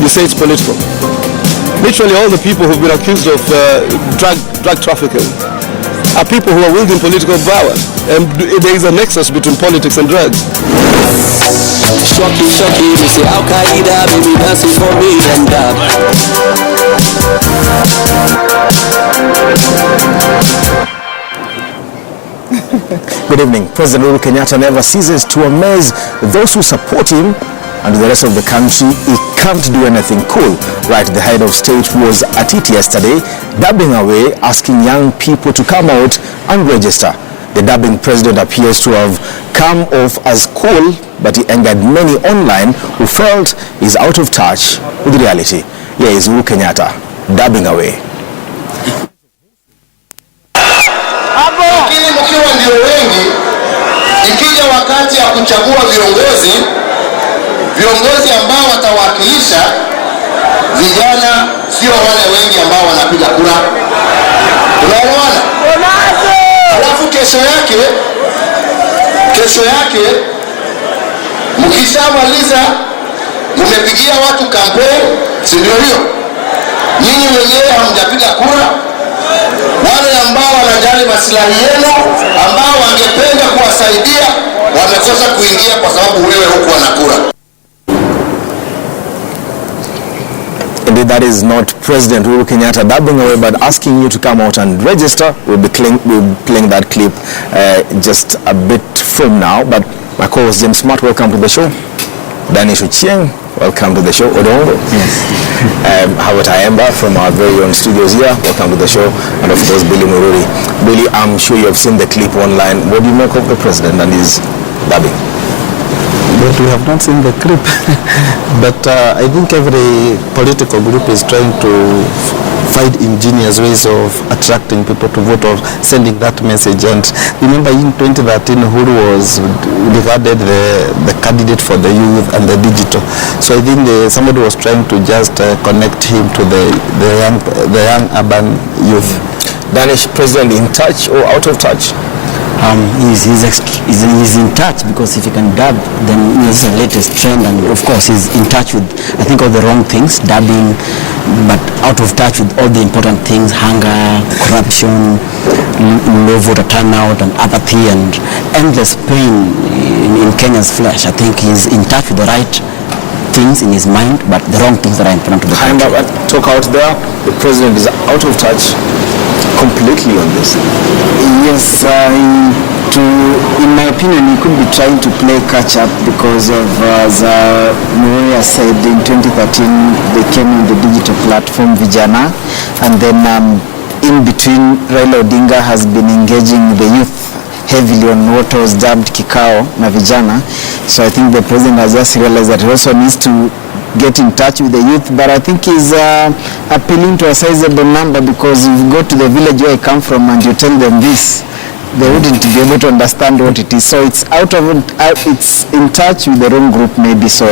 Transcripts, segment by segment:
you say it's political. Literally all the people who've been accused of drug trafficking are people who are wielding political power. And there is a nexus between politics and drugs. Shocky, we say Al-Qaeda, baby, dancing for me and Good evening. President Uhuru Kenyatta never ceases to amaze those who support him, and the rest of the country, he can't do anything cool. Right, the head of state was at it yesterday, dabbing away, asking young people to come out and register. The dabbing president appears to have come off as cool, but he angered many online who felt he's out of touch with reality. Here is Uhuru Kenyatta, dabbing away. Lakini mkiwa ndio wengi, ikija wakati ya kuchagua viongozi ambao watawakilisha vijana, sio wale wengi ambao wanapiga kura. Unaelewana? Alafu kesho yake mkishamaliza mmepigia watu kampeni, si ndio hiyo? Nyinyi wenyewe hamjapiga kura. Wale ambao wanajali maslahi yenu, ambao wangependa kuwasaidia, wamekosa kuingia kwa sababu wewe huko na kura. Indeed, that is not President Uhuru Kenyatta dabbing away, but asking you to come out and register. We'll be playing that clip just a bit from now. But my co-host James Smart, welcome to the show. Danish Uchieng, welcome to the show. Odongo. Yes. Howard Ayemba from our very own studios here, welcome to the show. And of course, Billy Mururi. Billy, I'm sure you have seen the clip online. What do you make of the president and his dabbing? But we have not seen the clip. But I think every political group is trying to find ingenious ways of attracting people to vote or sending that message. And remember in 2013, Uhuru was regarded the candidate for the youth and the digital. So I think somebody was trying to just connect him to the young urban youth. Danish, president in touch or out of touch? He's in touch, because if he can dab, then it's the latest trend, and of course he's in touch with, I think, all the wrong things, dabbing, but out of touch with all the important things: hunger, corruption, low voter turnout, and apathy, and endless pain in Kenya's flesh. I think he's in touch with the right things in his mind, but the wrong things that are important to the country. Talk out there. The president is out of touch completely on this. Yes, in my opinion, he could be trying to play catch up, because of, as Maria said, in 2013 they came on the digital platform Vijana, and then in between Raila Odinga has been engaging the youth heavily on what was dubbed Kikao na Vijana. So I think the president has just realized that he also needs to get in touch with the youth, but I think he's appealing to a sizable number, because if you go to the village where I come from and you tell them this, they wouldn't be able to understand what it is. So it's it's in touch with the wrong group maybe. So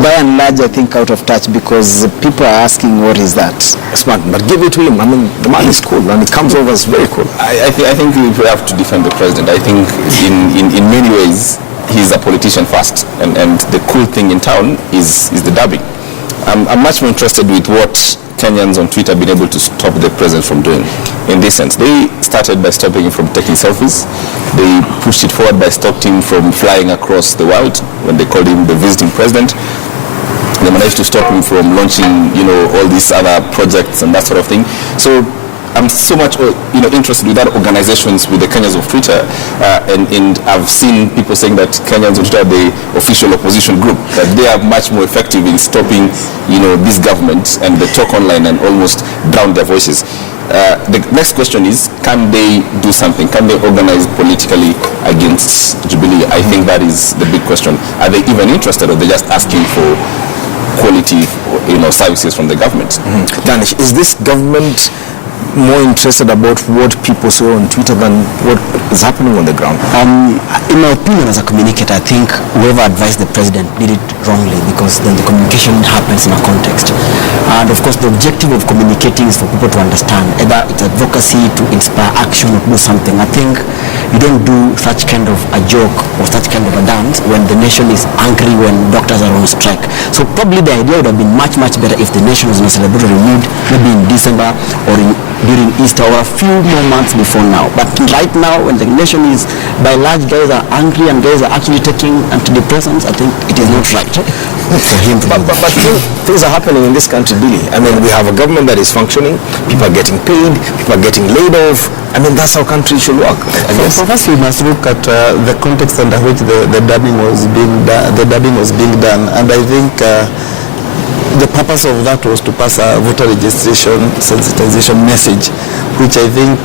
by and large, I think out of touch, because people are asking what is that. Smart, but give it to him. I mean, the man is cool and he comes over as very cool. I think we have to defend the president. I think in many ways he's a politician first, and the cool thing in town is the dabbing. I'm much more interested with what Kenyans on Twitter have been able to stop the president from doing. In this sense, they started by stopping him from taking selfies. They pushed it forward by stopping him from flying across the world when they called him the visiting president. They managed to stop him from launching, all these other projects and that sort of thing. So I'm so much, interested with that organizations, with the Kenyans of Twitter, and I've seen people saying that Kenyans on Twitter are the official opposition group, that they are much more effective in stopping, this government, and they talk online and almost drown their voices. The next question is, can they do something? Can they organize politically against Jubilee? I think that is the big question. Are they even interested, or are they just asking for quality, services from the government? Danish, is this government more interested about what people say on Twitter than what is happening on the ground? In my opinion, as a communicator, I think whoever advised the president did it wrongly, because then the communication happens in a context. And of course, the objective of communicating is for people to understand, either it's advocacy, to inspire action, or do something. I think You don't do such kind of a joke or such kind of a dance when the nation is angry, when doctors are on strike. So probably the idea would have been much, much better if the nation was in a celebratory mood, maybe in December or during Easter or a few more months before now. But right now, when the nation is, by large, guys are angry and guys are actually taking antidepressants, I think it is not right for him to do that. But things are happening in this country, really. I mean, we have a government that is functioning, people are getting paid, people are getting laid off. I mean, that's how countries should work, I guess. So first we must look at the context under which the dubbing was being done, and I think the purpose of that was to pass a voter registration sensitization message, which I think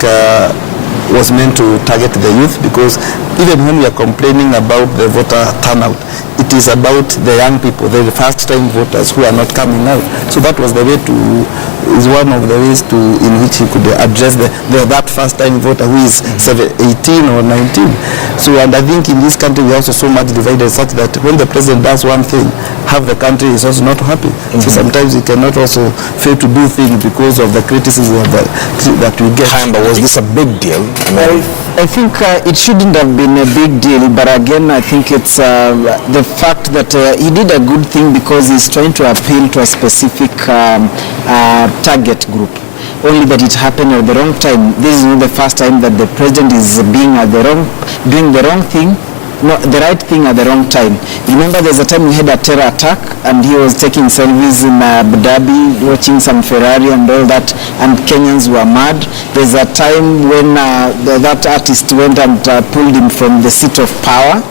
was meant to target the youth, because even when we are complaining about the voter turnout, it is about the young people, the first-time voters who are not coming out. So that was the way is one of the ways in which he could address that first-time voter who is 18 or 19. So, and I think in this country we are also so much divided such that when the president does one thing, half the country is also not happy. So sometimes he cannot also fail to do things because of the criticism that we get. But was this a big deal? I think it shouldn't have been a big deal, but again, I think it's the fact that he did a good thing because he's trying to appeal to a specific target group. Only that it happened at the wrong time. This is not the first time that the president is doing the wrong thing. No, the right thing at the wrong time. Remember, there's a time we had a terror attack and he was taking selfies in Abu Dhabi, watching some Ferrari and all that, and Kenyans were mad. There's a time when that artist went and pulled him from the seat of power.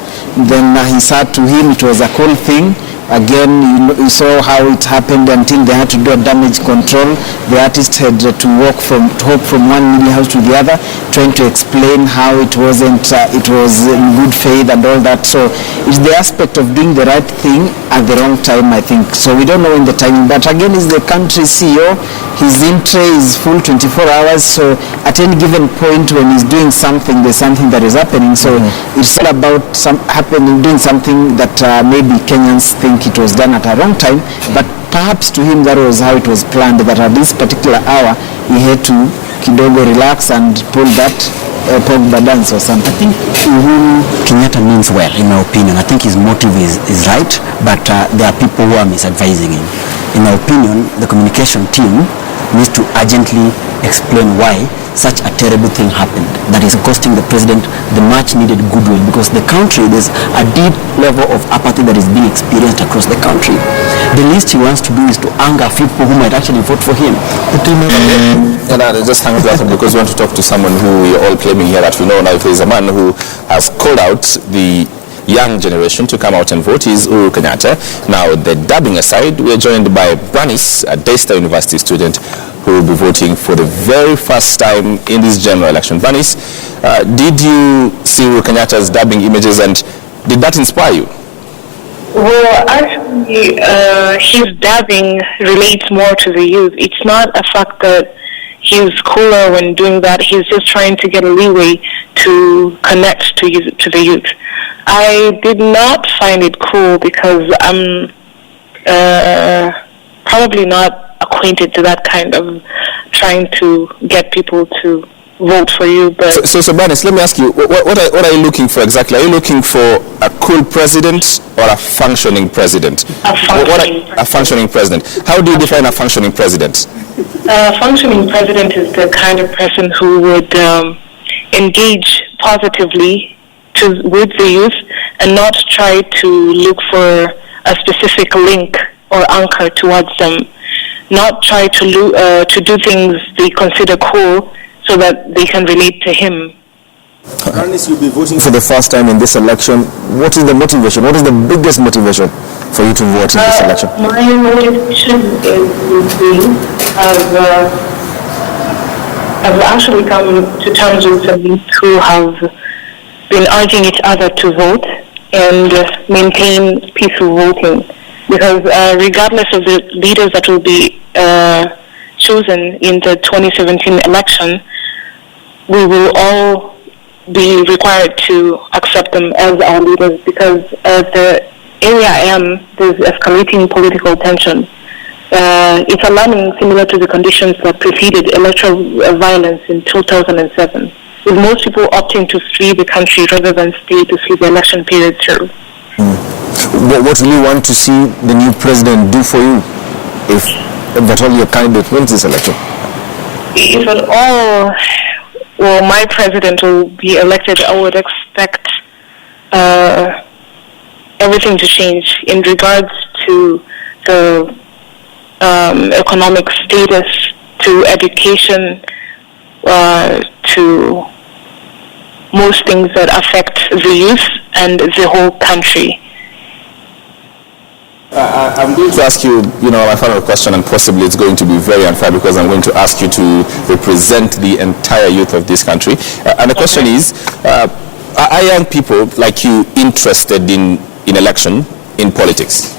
Then he said to him it was a cool thing. Again, you saw how it happened until they had to do a damage control. The artist had to hop from one media house to the other, trying to explain how it was in good faith and all that. So it's the aspect of doing the right thing at the wrong time, I think. So we don't know in the timing. But again, he's the country's CEO. His in-tray is full 24 hours. So at any given point when he's doing something, there's something that is happening. So it's all about doing something that maybe Kenyans think it was done at a wrong time, but perhaps to him that was how it was planned, that at this particular hour he had to kidogo relax and pull that Pogba dance or something. I think Uhuru Kenyatta means well, in my opinion. I think his motive is right, but there are people who are misadvising him. In my opinion, the communication team needs to urgently explain why such a terrible thing happened that is costing the president the much needed goodwill, because the country, there's a deep level of apathy that is being experienced across the country. The least he wants to do is to anger people who might actually vote for him. And I just hang that up because we want to talk to someone who you're all claiming here that we know now. If there's a man who has called out the young generation to come out and vote, is Uhuru Kenyatta. Now, the dubbing aside, we're joined by Branis, a Daystar University student who will be voting for the very first time in this general election. Branis, did you see Uhuru Kenyatta's dubbing images, and did that inspire you? Well, actually, his dubbing relates more to the youth. It's not a fact that he's cooler when doing that. He's just trying to get a leeway to connect to the youth. I did not find it cool because I'm probably not acquainted to that kind of trying to get people to vote for you. But so Bernice, let me ask you, what are you looking for exactly? Are you looking for a cool president or a functioning president? A functioning president. How do you define a functioning president? A functioning president is the kind of person who would engage positively with the youth and not try to look for a specific link or anchor towards them, not try to do things they consider cool so that they can relate to him. Bernice, you'll be voting for the first time in this election. What is the motivation? What is the biggest motivation for you to vote in this election? My motivation is I've actually come to terms with some youth who have been urging each other to vote and maintain peaceful voting, because regardless of the leaders that will be chosen in the 2017 election, we will all be required to accept them as our leaders, because the area I am, there's escalating political tension. It's alarming, similar to the conditions that preceded electoral violence in 2007. with most people opting to flee the country rather than stay to see the election period through. What will you want to see the new president do for you if at all your candidate wins this election? If at all, well, my president will be elected, I would expect everything to change in regards to the economic status, to education, to most things that affect the youth and the whole country. I'm going to ask you, my final question, and possibly it's going to be very unfair because I'm going to ask you to represent the entire youth of this country. And the question is, are young people like you interested in election, in politics?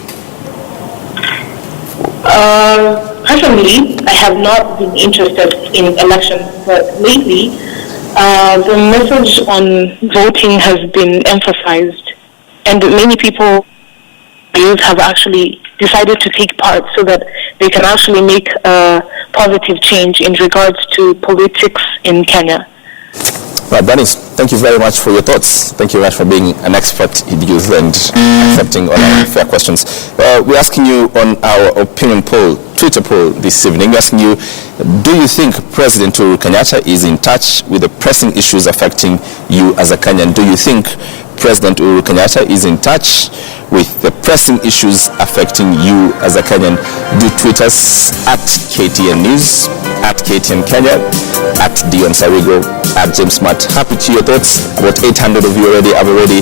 Personally, I have not been interested in elections, but lately, the message on voting has been emphasized, and many people have actually decided to take part so that they can actually make a positive change in regards to politics in Kenya. Well, Dennis, thank you very much for your thoughts. Thank you very much for being an expert in youth and accepting all our fair questions. We're asking you on our opinion poll, Twitter poll this evening, we're asking you, do you think President Uhuru Kenyatta is in touch with the pressing issues affecting you as a Kenyan? Do you think President Uhuru Kenyatta is in touch with the pressing issues affecting you as a Kenyan? Do tweet us at KTN News, at KTN Kenya, at Dion Sarigo, at James Smart. Happy to your thoughts. About 800 of you have already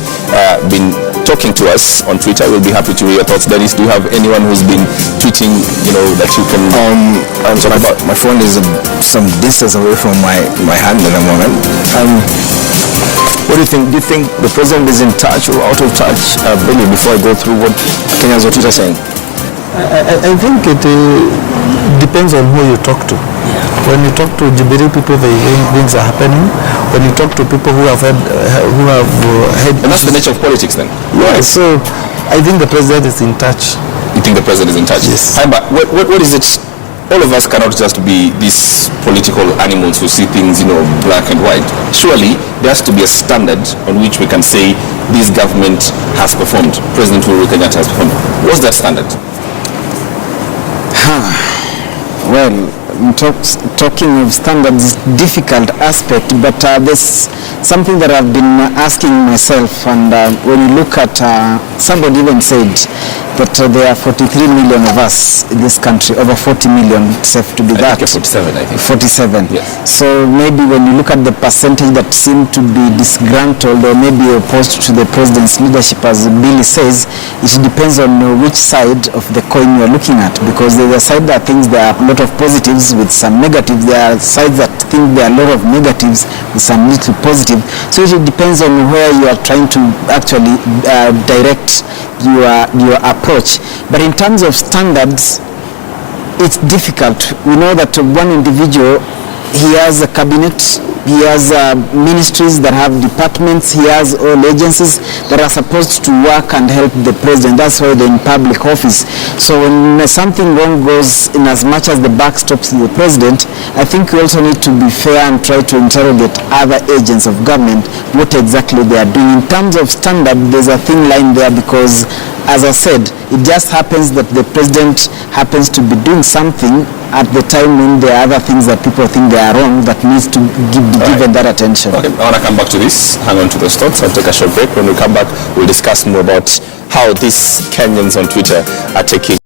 been talking to us on Twitter. We'll be happy to hear your thoughts. Dennis, do you have anyone who's been tweeting, that you can talk about? My phone is some distance away from my hand at the moment. What do you think? Do you think the president is in touch or out of touch? Really, before I go through what Kenyans on Twitter are saying. I think it depends on who you talk to. When you talk to Jubilee people, things are happening. When you talk to people who have had, and that's the nature of politics, then. Yeah. So I think the president is in touch. You think the president is in touch? Yes. But what is it? All of us cannot just be these political animals who see things, black and white. Surely there has to be a standard on which we can say this government has performed. President Uhuru Kenyatta has performed. What's that standard? Well, talking of standards is a difficult aspect, but there's something that I've been asking myself, and when you look at, somebody even said that there are 43 million of us in this country, over 40 million, it's safe to be that. 47, I think. 47. Yes. So maybe when you look at the percentage that seem to be disgruntled or maybe opposed to the president's leadership, as Billy says, it depends on which side of the coin you're looking at, because there's a side that thinks there are a lot of positives with some negatives. There are sides that think there are a lot of negatives with some little positive. So it depends on where you are trying to actually direct your approach. But in terms of standards, it's difficult. We know that one individual, he has a cabinet, he has ministries that have departments, he has all agencies that are supposed to work and help the president. That's why they're in public office. So when something wrong goes, in as much as the buck stops the president, I think we also need to be fair and try to interrogate other agents of government, what exactly they are doing. In terms of standard, there's a thin line there, because as I said, it just happens that the president happens to be doing something at the time when there are other things that people think they are wrong that needs to be given that attention. Okay, I want to come back to this. Hang on to those thoughts. I'll take a short break. When we come back, we'll discuss more about how these Kenyans on Twitter are taking